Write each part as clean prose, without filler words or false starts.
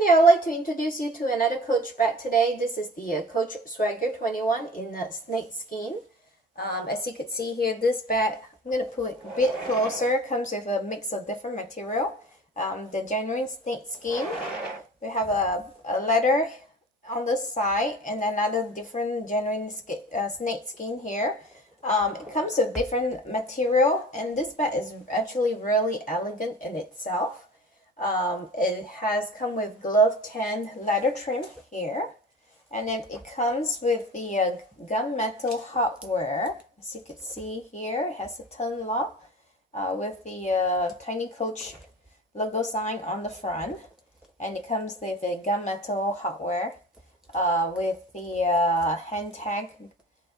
there, I'd like to introduce you to another Coach bag today. This is the Coach Swagger 21 in snake skin. As you can see here, this bag, I'm going to put it a bit closer, comes with a mix of different material. The genuine snake skin, we have a leather on the side and another different genuine snake skin here. It comes with different material, and this bag is actually really elegant in itself. It has come with glove tan leather trim here, and then it comes with the gunmetal hardware. As you can see here, it has a turn lock with the Tiny Coach logo sign on the front, and it comes with the gunmetal hardware with the hand tag,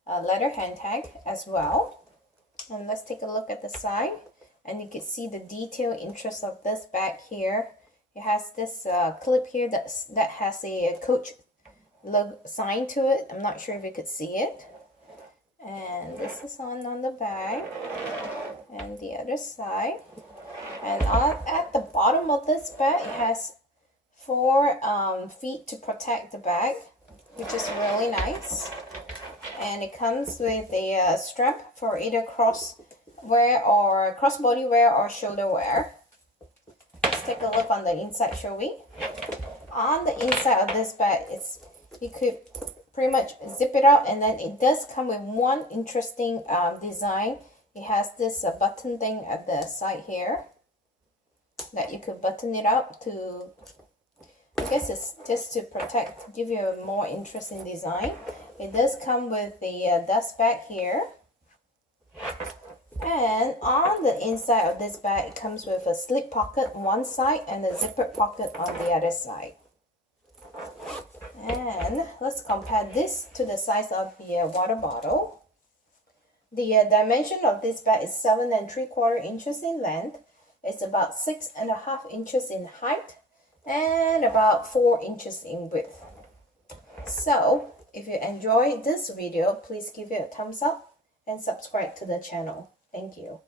leather hand tag as well. And let's take a look at the side, and you can see the detail interest of this bag here. It has this clip here that has a Coach logo sign to it. I'm not sure if you could see it. And this is on the bag, and the other side. And at the bottom of this bag, it has 4 feet to protect the bag, which is really nice. And it comes with a strap for either crossbody wear or shoulder wear. Let's take a look on the inside, shall we? On the inside of this bag, you could pretty much zip it out, and then it does come with one interesting design. It has this button thing at the side here that you could button it up to, I guess it's just to protect, give you a more interesting design. It does come with the dust bag here. And on the inside of this bag, it comes with a slip pocket on one side and a zipper pocket on the other side. And let's compare this to the size of the water bottle. The dimension of this bag is 7 3/4 inches in length. It's about 6.5 inches in height and about 4 inches in width. So, if you enjoyed this video, please give it a thumbs up and subscribe to the channel. Thank you.